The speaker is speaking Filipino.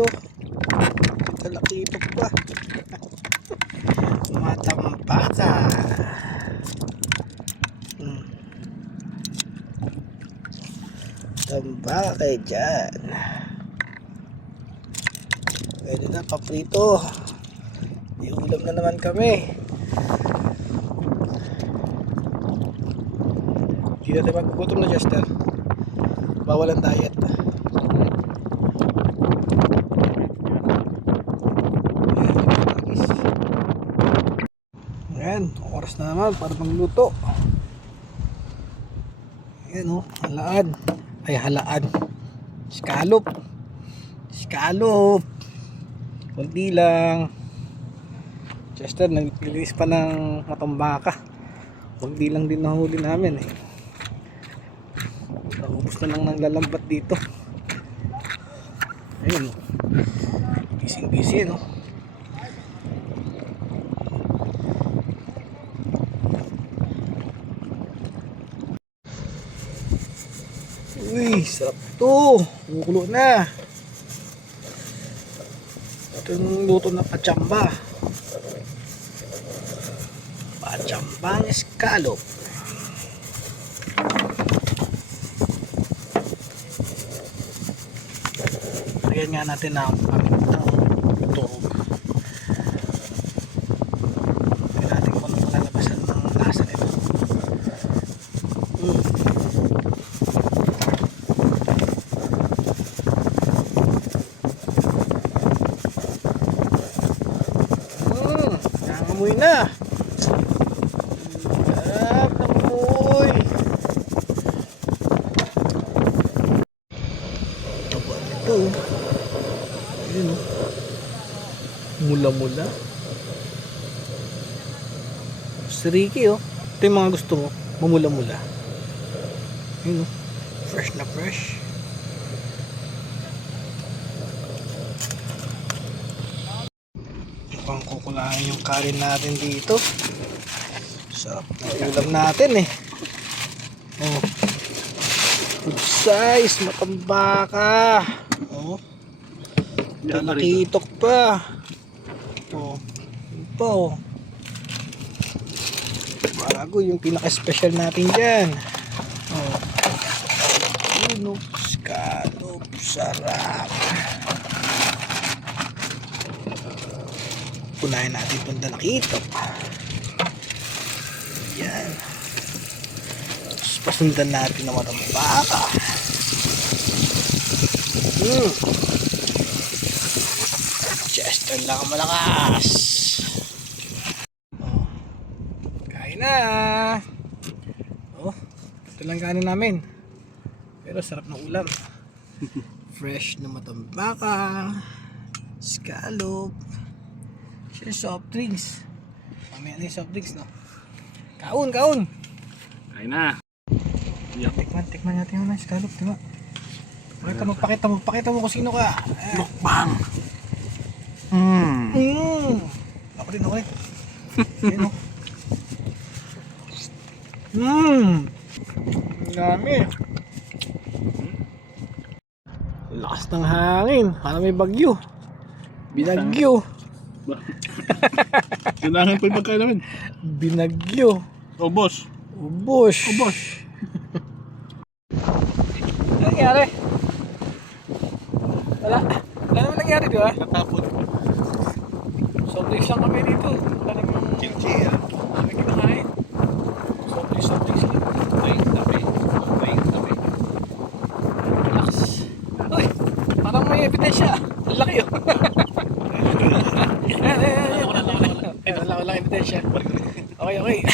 Ayun oh. Kalaki ito pa. Matambaka. Tambaka kayo dyan. Pwede na, paprito. Iulam na naman kami. Hindi natin magpugutom na, Chester. Bawal ang diet. Ayan, oras na naman para magluto. Ayan o, halaan. Ay, halaan. Scallop. Scallop. Kunti lang. Chester, naglilis pa ng matambaka. Kunti lang din nahuli namin eh. Naubos na lang ng lalambat dito. Ayun o. Busy no. Uy, sarap to. Kumukulo na. Ito yung luto na pachamba. Pachambang scallop. Lagyan nga natin ng turog. Lagyan natin kung ano malalabasan ng lasa nito. Nangamoy na. Sarap ng amoy. Taba nito. Ayun o. Mula-mula. Si Ricky o. Ito yung mga gusto mo. Mamula-mula. Ayun o. Fresh na fresh. Mukhang kukulahan yung karin natin dito. Sarap na ulam natin eh. Oh. Good size. Matambaka. Oh. Nakitok pa. Oh. Yun pa oh. Bago yung pinaka-special natin dyan. Oh. Yun oh. Scallop. Sarap. Punahin natin itong dalakitok. Yan. Tapos pasundan natin ng matambaka. Chester lang ang malakas. Oh. Kain na. Oh, ito lang kanin namin. Pero sarap ng ulam. Fresh na matambaka. Scallop. Share soft drinks. Mamaya na yung soft drinks, no? Kaun! Kain na. Tikman natin yung scallop, diba? Magpakita mo kung sino ka. Mukbang. Ako rin. Ayun o. Dami. Lakas ng hangin. Parang may bagyo. Binagyo. Kailangan pa yung pagkain namin. Binagyo. Ubos. Ubos. Ano nangyari? Wala naman nangyari, di ba? Natapon. Soft drinks lang kami dito. Wala namang Chill. kami kinakain. Soft drinks lang. Tabi. Relax. Uy, parang may ebidensya. Ang laki yun. Wala ebidensya. Okay.